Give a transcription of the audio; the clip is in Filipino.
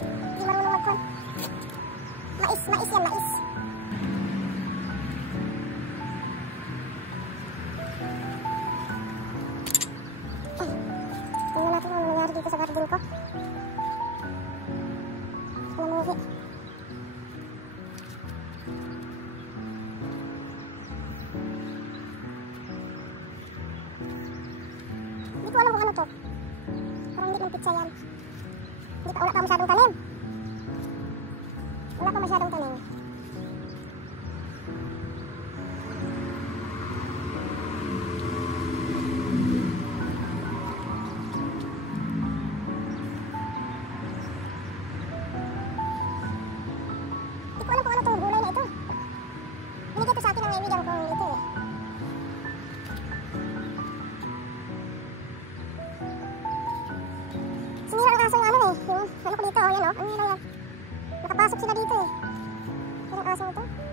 Hindi marunong magkon. Mais yan, mais. Tingnan natin ano nangyari dito sa garden ko. Namuhi. Hindi ko alam kung ano to. Parang hindi ng pizza yan. Wala pa masyadong tanim. Wala pa masyadong tanim. Hindi ko alam kung ano itong gulay na ito. Binigay ito sa akin ng kaibigan ko ito eh. Sinira ng aso yung ano eh. Yung ano ko dito, yan oh. Ang nila yan. Nakapasok sila dito eh. Yung aso ito.